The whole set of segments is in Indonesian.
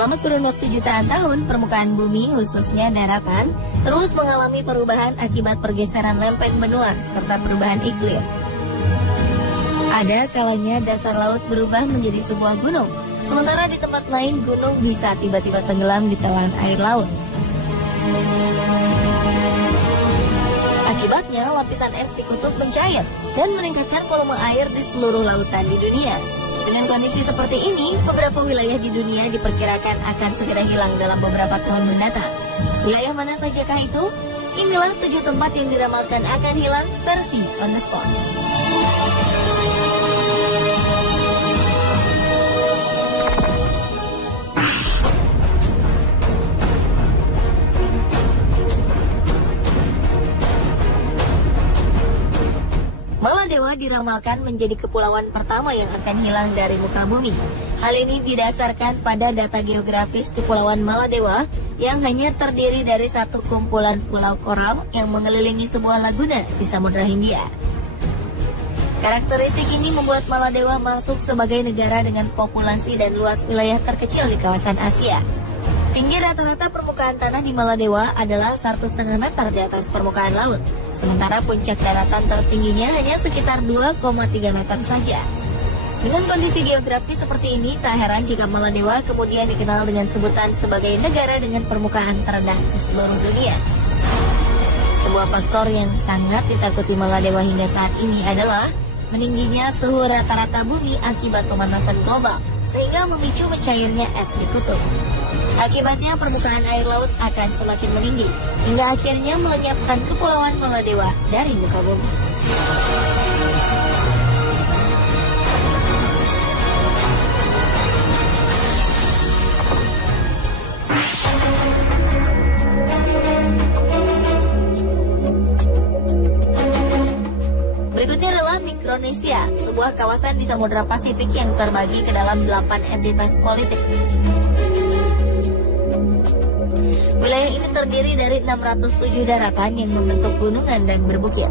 Selama kurun waktu jutaan tahun, permukaan bumi, khususnya daratan, terus mengalami perubahan akibat pergeseran lempeng benua serta perubahan iklim. Ada kalanya dasar laut berubah menjadi sebuah gunung, sementara di tempat lain gunung bisa tiba-tiba tenggelam di telan air laut. Akibatnya, lapisan es di kutub mencair dan meningkatkan volume air di seluruh lautan di dunia. Dengan kondisi seperti ini, beberapa wilayah di dunia diperkirakan akan segera hilang dalam beberapa tahun mendatang. Wilayah mana sajakah itu? Inilah 7 tempat yang diramalkan akan hilang versi on the spot. Maladewa diramalkan menjadi kepulauan pertama yang akan hilang dari muka bumi. Hal ini didasarkan pada data geografis Kepulauan Maladewa yang hanya terdiri dari satu kumpulan pulau koral yang mengelilingi sebuah laguna di Samudra Hindia. Karakteristik ini membuat Maladewa masuk sebagai negara dengan populasi dan luas wilayah terkecil di kawasan Asia. Tinggi rata-rata permukaan tanah di Maladewa adalah 1,5 meter di atas permukaan laut. Sementara puncak daratan tertingginya hanya sekitar 2,3 meter saja. Dengan kondisi geografis seperti ini, tak heran jika Maladewa kemudian dikenal dengan sebutan sebagai negara dengan permukaan terendah di seluruh dunia. Sebuah faktor yang sangat ditakuti Maladewa hingga saat ini adalah meningginya suhu rata-rata bumi akibat pemanasan global, sehingga memicu mencairnya es di kutub. Akibatnya permukaan air laut akan semakin meninggi, hingga akhirnya melenyapkan Kepulauan Maladewa dari muka bumi. Berikutnya adalah Mikronesia, sebuah kawasan di Samudra Pasifik yang terbagi ke dalam 8 entitas politik. Wilayah ini terdiri dari 607 daratan yang membentuk gunungan dan berbukit.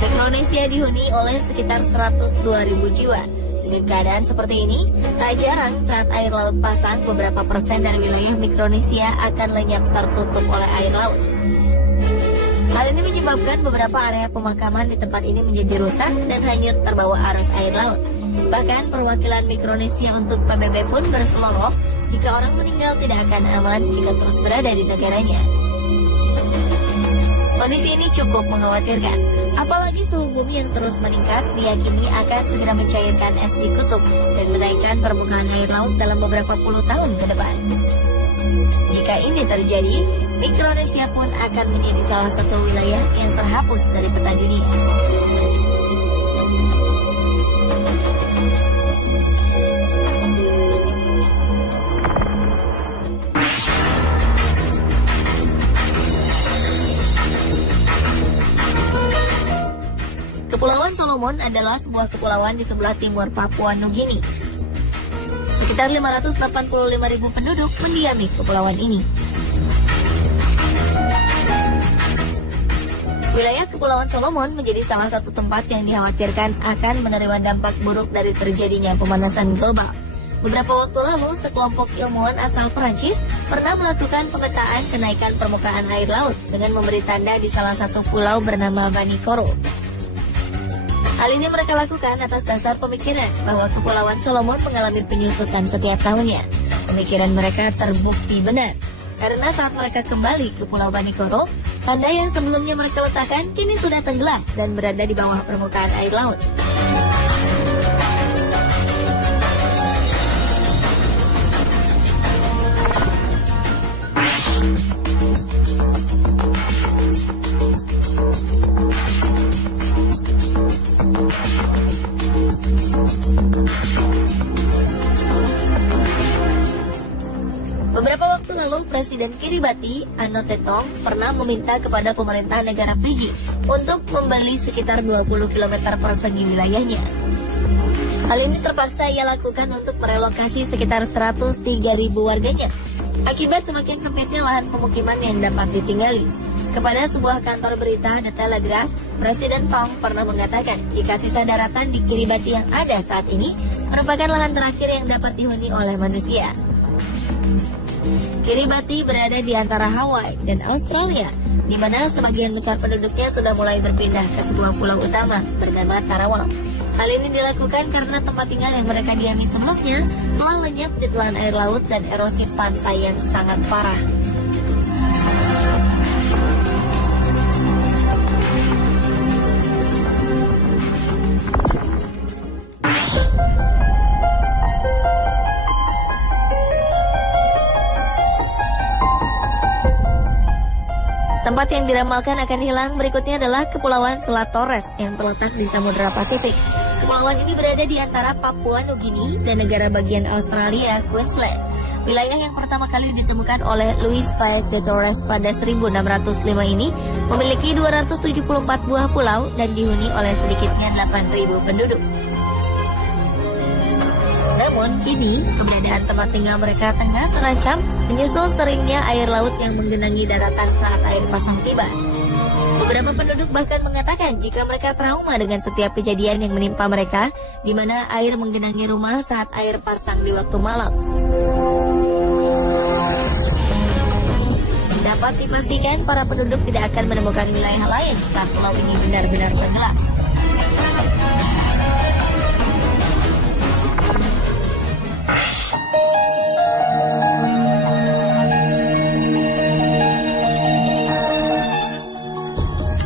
Mikronesia dihuni oleh sekitar 102.000 jiwa. Dengan keadaan seperti ini, tak jarang saat air laut pasang, beberapa persen dari wilayah Mikronesia akan lenyap tertutup oleh air laut. Hal ini menyebabkan beberapa area pemakaman di tempat ini menjadi rusak dan hanyut terbawa arus air laut. Bahkan perwakilan Mikronesia untuk PBB pun berseloroh jika orang meninggal tidak akan aman jika terus berada di negaranya. Kondisi ini cukup mengkhawatirkan, apalagi suhu bumi yang terus meningkat diyakini akan segera mencairkan es di kutub dan menaikkan permukaan air laut dalam beberapa puluh tahun ke depan. Jika ini terjadi, Mikronesia pun akan menjadi salah satu wilayah yang terhapus dari peta dunia. Kepulauan Solomon adalah sebuah kepulauan di sebelah timur Papua Nugini. Sekitar 585.000 penduduk mendiami kepulauan ini. Wilayah Kepulauan Solomon menjadi salah satu tempat yang dikhawatirkan akan menerima dampak buruk dari terjadinya pemanasan global. Beberapa waktu lalu, sekelompok ilmuwan asal Perancis pernah melakukan pemetaan kenaikan permukaan air laut dengan memberi tanda di salah satu pulau bernama Vanikoro. Hal ini mereka lakukan atas dasar pemikiran bahwa Kepulauan Solomon mengalami penyusutan setiap tahunnya. Pemikiran mereka terbukti benar, karena saat mereka kembali ke Pulau Vanikoro, tanda yang sebelumnya mereka letakkan kini sudah tenggelam dan berada di bawah permukaan air laut. Beberapa waktu lalu, Presiden Kiribati, Ano Tetong, pernah meminta kepada pemerintah negara Fiji untuk membeli sekitar 20 km persegi wilayahnya. Hal ini terpaksa ia lakukan untuk merelokasi sekitar 103.000 warganya, akibat semakin sempitnya lahan pemukiman yang dapat ditinggali. Kepada sebuah kantor berita The Telegraph, Presiden Tong pernah mengatakan jika sisa daratan di Kiribati yang ada saat ini merupakan lahan terakhir yang dapat dihuni oleh manusia. Kiribati berada di antara Hawaii dan Australia, di mana sebagian besar penduduknya sudah mulai berpindah ke sebuah pulau utama bernama Tarawang. Hal ini dilakukan karena tempat tinggal yang mereka diami sebelumnya telah lenyap di telan air laut dan erosi pantai yang sangat parah. Tempat yang diramalkan akan hilang berikutnya adalah Kepulauan Selat Torres yang terletak di Samudra Pasifik. Kepulauan ini berada di antara Papua Nugini dan negara bagian Australia, Queensland. Wilayah yang pertama kali ditemukan oleh Luis Paez de Torres pada 1605 ini memiliki 274 buah pulau dan dihuni oleh sedikitnya 8.000 penduduk. Namun kini keberadaan tempat tinggal mereka tengah terancam menyusul seringnya air laut yang menggenangi daratan saat air pasang tiba. Beberapa penduduk bahkan mengatakan jika mereka trauma dengan setiap kejadian yang menimpa mereka, di mana air menggenangi rumah saat air pasang di waktu malam. Dapat dipastikan para penduduk tidak akan menemukan wilayah lain saat pulau ini benar-benar tenggelam.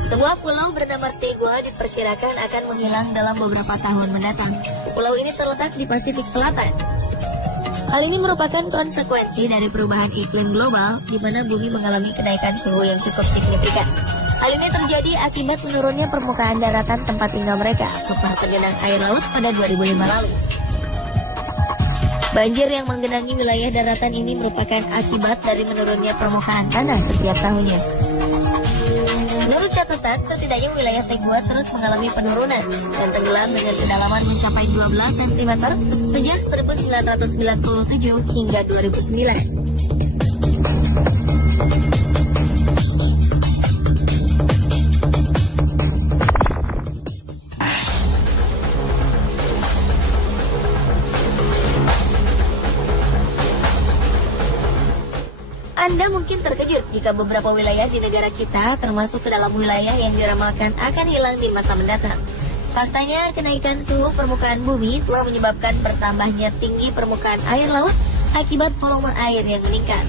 Sebuah pulau bernama Tegua diperkirakan akan menghilang dalam beberapa tahun mendatang. Pulau ini terletak di Pasifik Selatan. Hal ini merupakan konsekuensi dari perubahan iklim global, di mana bumi mengalami kenaikan suhu yang cukup signifikan. Hal ini terjadi akibat menurunnya permukaan daratan tempat tinggal mereka setelah tergenang air laut pada 2005 lalu. Banjir yang menggenangi wilayah daratan ini merupakan akibat dari menurunnya permukaan tanah setiap tahunnya. Menurut catatan, setidaknya wilayah Tegua terus mengalami penurunan dan tenggelam dengan kedalaman mencapai 12 cm sejak 1997 hingga 2009. Anda mungkin terkejut jika beberapa wilayah di negara kita termasuk ke dalam wilayah yang diramalkan akan hilang di masa mendatang. Faktanya, kenaikan suhu permukaan bumi telah menyebabkan bertambahnya tinggi permukaan air laut akibat volume air yang meningkat.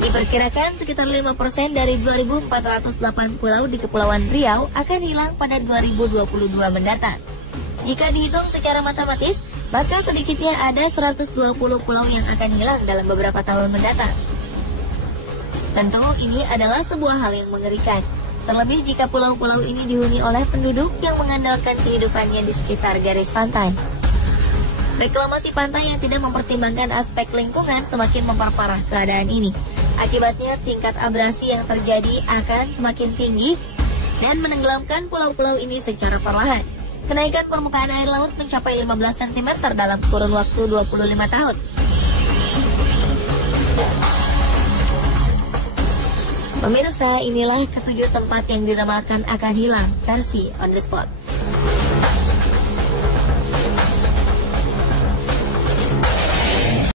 Diperkirakan sekitar 5% dari 2.408 pulau di Kepulauan Riau akan hilang pada 2022 mendatang. Jika dihitung secara matematis, maka sedikitnya ada 120 pulau yang akan hilang dalam beberapa tahun mendatang. Tentu ini adalah sebuah hal yang mengerikan, terlebih jika pulau-pulau ini dihuni oleh penduduk yang mengandalkan kehidupannya di sekitar garis pantai. Reklamasi pantai yang tidak mempertimbangkan aspek lingkungan semakin memperparah keadaan ini. Akibatnya tingkat abrasi yang terjadi akan semakin tinggi dan menenggelamkan pulau-pulau ini secara perlahan. Kenaikan permukaan air laut mencapai 15 cm dalam kurun waktu 25 tahun. Pemirsa, inilah ketujuh tempat yang diramalkan akan hilang versi On The Spot.